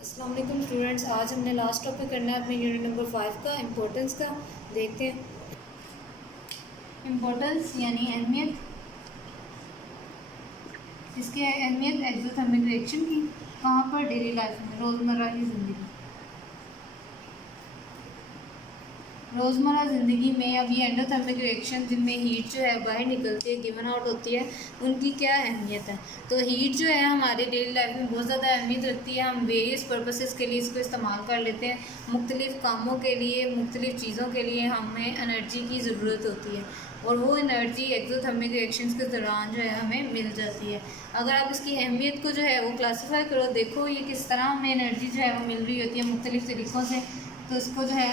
अस्सलाम वालेकुम स्टूडेंट्स। आज हमने लास्ट टॉपिक करना है अपने यूनिट नंबर 5 का इम्पोर्टेंस का। देखते हैं इम्पोर्टेंस यानी अहमियत, इसकी अहमियत एक्सोथर्मिक रिएक्शन की कहाँ पर, डेली लाइफ में, रोज़मर्रा की ज़िंदगी। रोज़मर्रा ज़िंदगी में अब ये एंडोथर्मिक रिएक्शन जिनमें हीट जो है बाहर निकलती है, गिवन आउट होती है, उनकी क्या अहमियत है। तो हीट जो है हमारी डेली लाइफ में बहुत ज़्यादा अहमियत रखती है। हम वेरियस पर्पसेस के लिए इसको इस्तेमाल कर लेते हैं। मुख्तलिफ़ कामों के लिए, मुख्तलिफ़ चीज़ों के लिए हमें एनर्जी की ज़रूरत होती है और वो एनर्जी एक्सोथर्मिक रिएक्शंस के दौरान जो है हमें मिल जाती है। अगर आप इसकी अहमियत को जो है वो क्लासीफाई करो, देखो ये किस तरह हमें एनर्जी जो है वो मिल रही होती है मुख्तलिफ़ तरीक़ों से। तो इसको जो है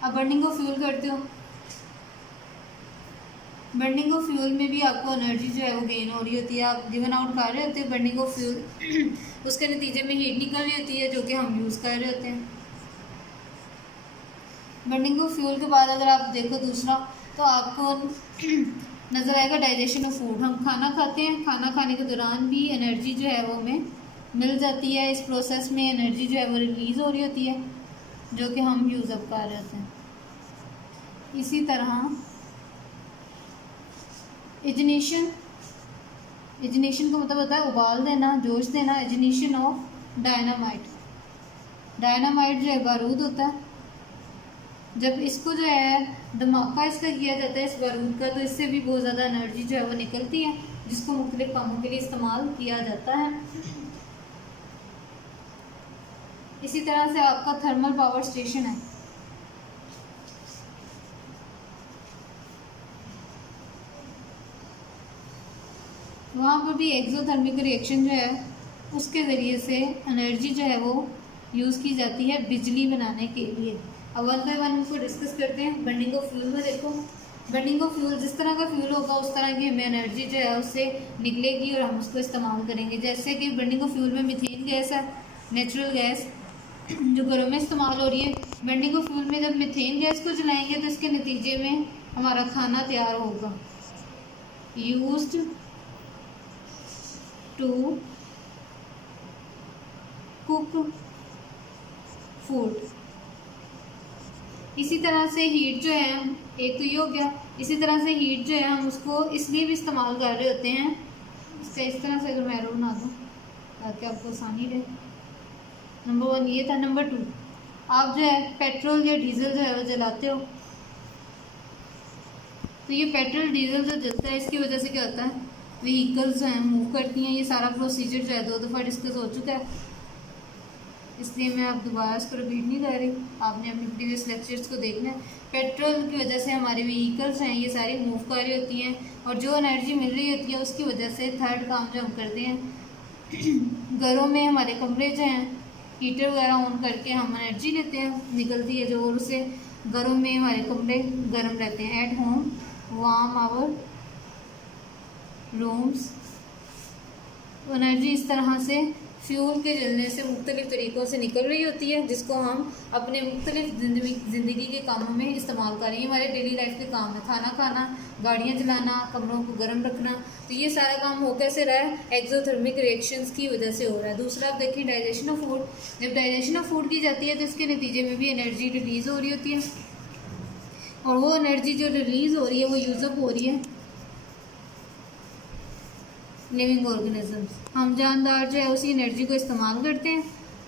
आप बर्निंग ऑफ फ्यूल करते हो, बर्निंग ऑफ फ्यूल में भी आपको एनर्जी जो है वो गेन हो रही होती है। आप गिवन आउट कर रहे होते हैं बर्निंग ऑफ फ्यूल उसके नतीजे में हीट निकल रही होती है जो कि हम यूज़ कर रहे होते हैं। बर्निंग ऑफ फ्यूल के बाद अगर आप देखो दूसरा, तो आपको नज़र आएगा डाइजेशन ऑफ फूड। हम खाना खाते हैं, खाना खाने के दौरान भी एनर्जी जो है वो हमें मिल जाती है। इस प्रोसेस में एनर्जी जो है वो रिलीज़ हो रही होती है जो कि हम यूज़ अप कर रहे होते हैं। इसी तरह इग्निशन, इग्निशन का मतलब होता है उबाल देना, जोश देना। इग्निशन ऑफ डायनामाइट, डायनामाइट जो है बारूद होता है। जब इसको जो है धमाका इसका किया जाता है इस बारूद का, तो इससे भी बहुत ज़्यादा एनर्जी जो है वो निकलती है जिसको मुख्तलिफ कामों के लिए इस्तेमाल किया जाता है। इसी तरह से आपका थर्मल पावर स्टेशन है, वहाँ पर भी एक्सोथर्मिक रिएक्शन जो है उसके ज़रिए से एनर्जी जो है वो यूज़ की जाती है बिजली बनाने के लिए। अब वन बाय वन उनको डिस्कस करते हैं। बर्निंग ऑफ फ्यूल में देखो, बर्निंग ऑफ फ्यूल जिस तरह का फ्यूल होगा उस तरह की हमें एनर्जी जो है उससे निकलेगी और हम उसको इस्तेमाल करेंगे। जैसे कि बर्निंग ऑफ फ्यूल में मीथेन गैस है, नेचुरल गैस जो घरों में इस्तेमाल हो रही है। बर्निंग ऑफ फ्यूल में जब मीथेन गैस को जलाएंगे तो इसके नतीजे में हमारा खाना तैयार होगा, यूज्ड टू कुक फूड। इसी तरह से हीट जो है, एक तो ये हो गया, इसी तरह से हीट जो है हम उसको इसलिए भी इस्तेमाल कर रहे होते हैं। इसका इस तरह से अगर मैं एरो बना दूँ ताकि आपको आसानी रहे। नंबर 1 ये था। नंबर 2, आप जो है पेट्रोल या डीजल जो है वो जलाते हो, तो ये पेट्रोल डीजल जो जलता है इसकी वजह से क्या होता है, व्हीकल्स जो हैं मूव करती हैं। ये सारा प्रोसीजर जो है 2 दफ़ा डिस्कस हो चुका है, इसलिए मैं अब दोबारा इसको रिपीट नहीं कर रही, आपने अपने प्रीवियस लेक्चर्स को देखना है। पेट्रोल की वजह से हमारी व्हीकल्स हैं ये सारी मूव कर रही होती हैं और जो एनर्जी मिल रही होती है उसकी वजह से थर्ड काम जो हम करते हैं घरों में हमारे कमरे जो हैं हीटर वगैरह ऑन करके हम एनर्जी लेते हैं, निकलती है जो, और उससे घरों में हमारे कमरे गर्म रहते हैं। At home warm our rooms. Energy इस तरह से फ्यूल के जलने से मुख्तलिफ़ तरीक़ों से निकल रही होती है जिसको हम अपने मुख्तलिफ़ ज़िंदगी के कामों में इस्तेमाल कर रही हैं। हमारे डेली लाइफ के काम है खाना खाना, गाड़ियाँ चलाना, कमरों को गर्म रखना। तो ये सारा काम हो कैसे रहा है, एक्सोथर्मिक रिएक्शंस की वजह से हो रहा है। दूसरा आप देखिए डाइजेशन ऑफ फूड। जब डाइजेशन ऑफ फूड की जाती है तो इसके नतीजे में भी एनर्जी रिलीज़ हो रही होती है और वो एनर्जी जो रिलीज़ हो रही है वो यूज़अप हो रही है लिविंग ऑर्गेनिजम्स। हम जानदार जो है उसी एनर्जी को इस्तेमाल करते हैं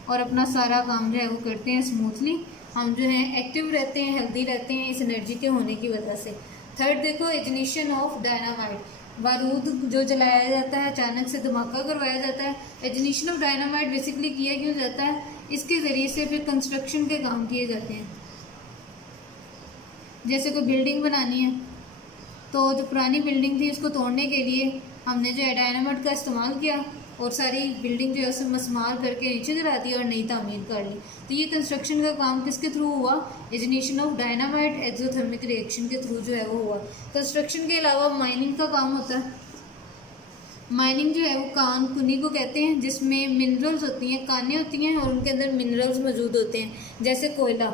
और अपना सारा काम जो है वो करते हैं स्मूथली। हम जो है एक्टिव रहते हैं, हेल्दी रहते हैं इस एनर्जी के होने की वजह से। थर्ड देखो, इग्निशन ऑफ डायनामाइट। बारूद जो जलाया जाता है, अचानक से धमाका करवाया जाता है। इग्निशन ऑफ डायनामाइट बेसिकली किया क्यों जाता है, इसके ज़रिए से फिर कंस्ट्रक्शन के काम किए जाते हैं। जैसे कोई बिल्डिंग बनानी है तो जो पुरानी बिल्डिंग थी उसको तोड़ने के लिए हमने जो है डायनामाइट का इस्तेमाल किया और सारी बिल्डिंग जो है उसे मसमार करके नीचे गिरा दी और नई तामीर कर ली। तो ये कंस्ट्रक्शन का काम किसके थ्रू हुआ, ignition of dynamite exothermic reaction के थ्रू जो है वो हुआ। कंस्ट्रक्शन के अलावा माइनिंग का काम होता है। माइनिंग जो है वो कान कुनी को कहते हैं, जिसमें मिनरल्स होती हैं, कानें होती हैं और उनके अंदर मिनरल्स मौजूद होते हैं, जैसे कोयला।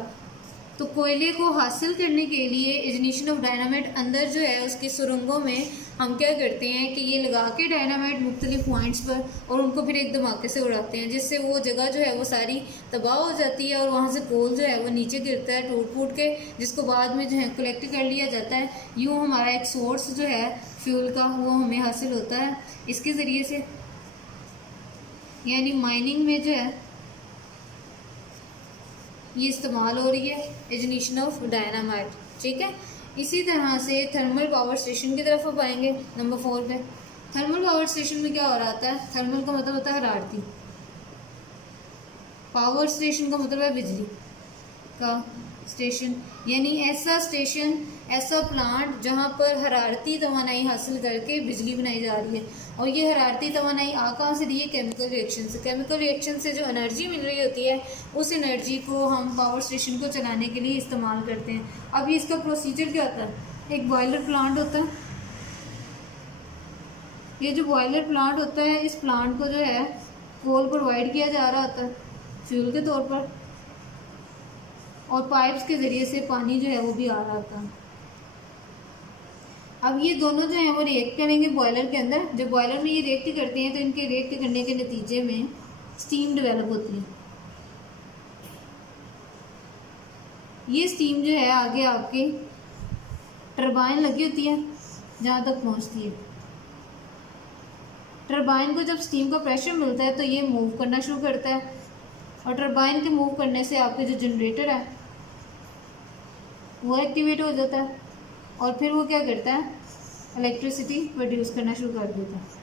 तो कोयले को हासिल करने के लिए इग्निशन ऑफ डायनामाइट अंदर जो है उसकी सुरंगों में हम क्या करते हैं कि ये लगा के डायनामाइट मुख्तलिफ पॉइंट्स पर और उनको फिर एक धमाके से उड़ाते हैं, जिससे वो जगह जो है वो सारी तबाह हो जाती है और वहाँ से कोल जो है वो नीचे गिरता है टूट फूट के, जिसको बाद में जो है कलेक्ट कर लिया जाता है। यूँ हमारा एक सोर्स जो है फ्यूल का वो हमें हासिल होता है इसके ज़रिए से, यानी माइनिंग में जो है ये इस्तेमाल हो रही है इग्निशन ऑफ डायनामाइट। ठीक है, इसी तरह से थर्मल पावर स्टेशन की तरफ अब आएंगे नंबर 4 पे। थर्मल पावर स्टेशन में क्या हो रहा होता है, थर्मल का मतलब होता है हरारती, पावर स्टेशन का मतलब है बिजली का स्टेशन, यानी ऐसा स्टेशन, ऐसा प्लांट जहाँ पर हरारती तवानाई हासिल करके बिजली बनाई जा रही है। और ये हरारती तवानाई आ कहाँ से रही है, केमिकल रिएक्शन से। केमिकल रिएक्शन से जो एनर्जी मिल रही होती है उस एनर्जी को हम पावर स्टेशन को चलाने के लिए इस्तेमाल करते हैं। अब इसका प्रोसीजर क्या होता है, एक बॉयलर प्लांट होता है, ये जो बॉयलर प्लांट होता है इस प्लांट को जो है कोल प्रोवाइड किया जा रहा होता है फ्यूल के तौर पर, और पाइप्स के ज़रिए से पानी जो है वो भी आ रहा था। अब ये दोनों जो हैं वो रिएक्ट करेंगे बॉयलर के अंदर। जब बॉयलर में ये रिएक्ट करते हैं तो इनके रिएक्ट करने के नतीजे में स्टीम डेवलप होती है। ये स्टीम जो है आगे आपकी टरबाइन लगी होती है जहाँ तक पहुँचती है। टरबाइन को जब स्टीम का प्रेशर मिलता है तो ये मूव करना शुरू करता है, और टरबाइन के मूव करने से आपके जो जनरेटर है वो एक्टिवेट हो जाता है, और फिर वो क्या करता है, इलेक्ट्रिसिटी प्रोड्यूस करना शुरू कर देता है।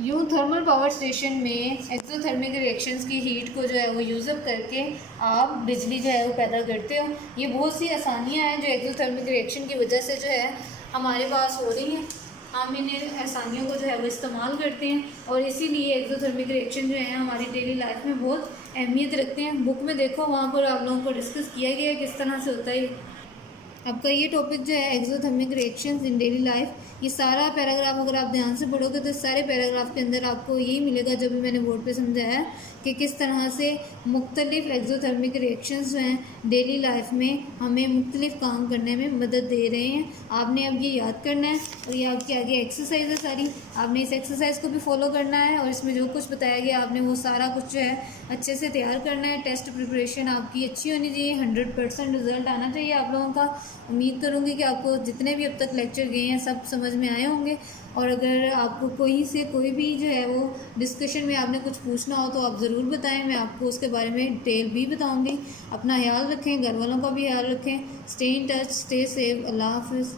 यूँ थर्मल पावर स्टेशन में एक्सोथर्मिक रिएक्शंस की हीट को जो है वो यूज़अप करके आप बिजली जो है वो पैदा करते हो। ये बहुत सी आसानियाँ हैं जो एक्सोथर्मिक रिएक्शन की वजह से जो है हमारे पास हो रही हैं। हम इन आसानियों को जो है वो इस्तेमाल करते हैं, और इसीलिए एक्सोथर्मिक रिएक्शन जो है हमारी डेली लाइफ में बहुत अहमियत रखते हैं। बुक में देखो वहाँ पर आप लोगों को डिस्कस किया गया है किस तरह से होता है। आपका ये टॉपिक जो है exothermic reactions in daily life, ये सारा पैराग्राफ अगर आप ध्यान से पढ़ोगे तो सारे पैराग्राफ के अंदर आपको यही मिलेगा जो भी मैंने बोर्ड पे समझाया है कि किस तरह से मुख्तलिफ एक्सोथर्मिक रिएक्शंस जो हैं डेली लाइफ में हमें मुख्तलिफ काम करने में मदद दे रहे हैं। आपने अब ये याद करना है, और ये आपकी आगे एक्सरसाइज है सारी, आपने इस एक्सरसाइज को भी फॉलो करना है, और इसमें जो कुछ बताया गया आपने वो सारा कुछ जो है अच्छे से तैयार करना है। टेस्ट प्रिपरेशन आपकी अच्छी होनी चाहिए, 100% रिजल्ट आना चाहिए आप लोगों का। उम्मीद करूँगी कि आपको जितने भी अब तक लेक्चर गए हैं सब समझ में आए होंगे, और अगर आपको कोई भी जो है वो डिस्कशन में आपने कुछ पूछना हो तो आप ज़रूर बताएं, मैं आपको उसके बारे में डिटेल भी बताऊंगी। अपना ख्याल रखें, घर वालों का भी ख्याल रखें। Stay in touch, stay safe, अल्लाह हाफिज़।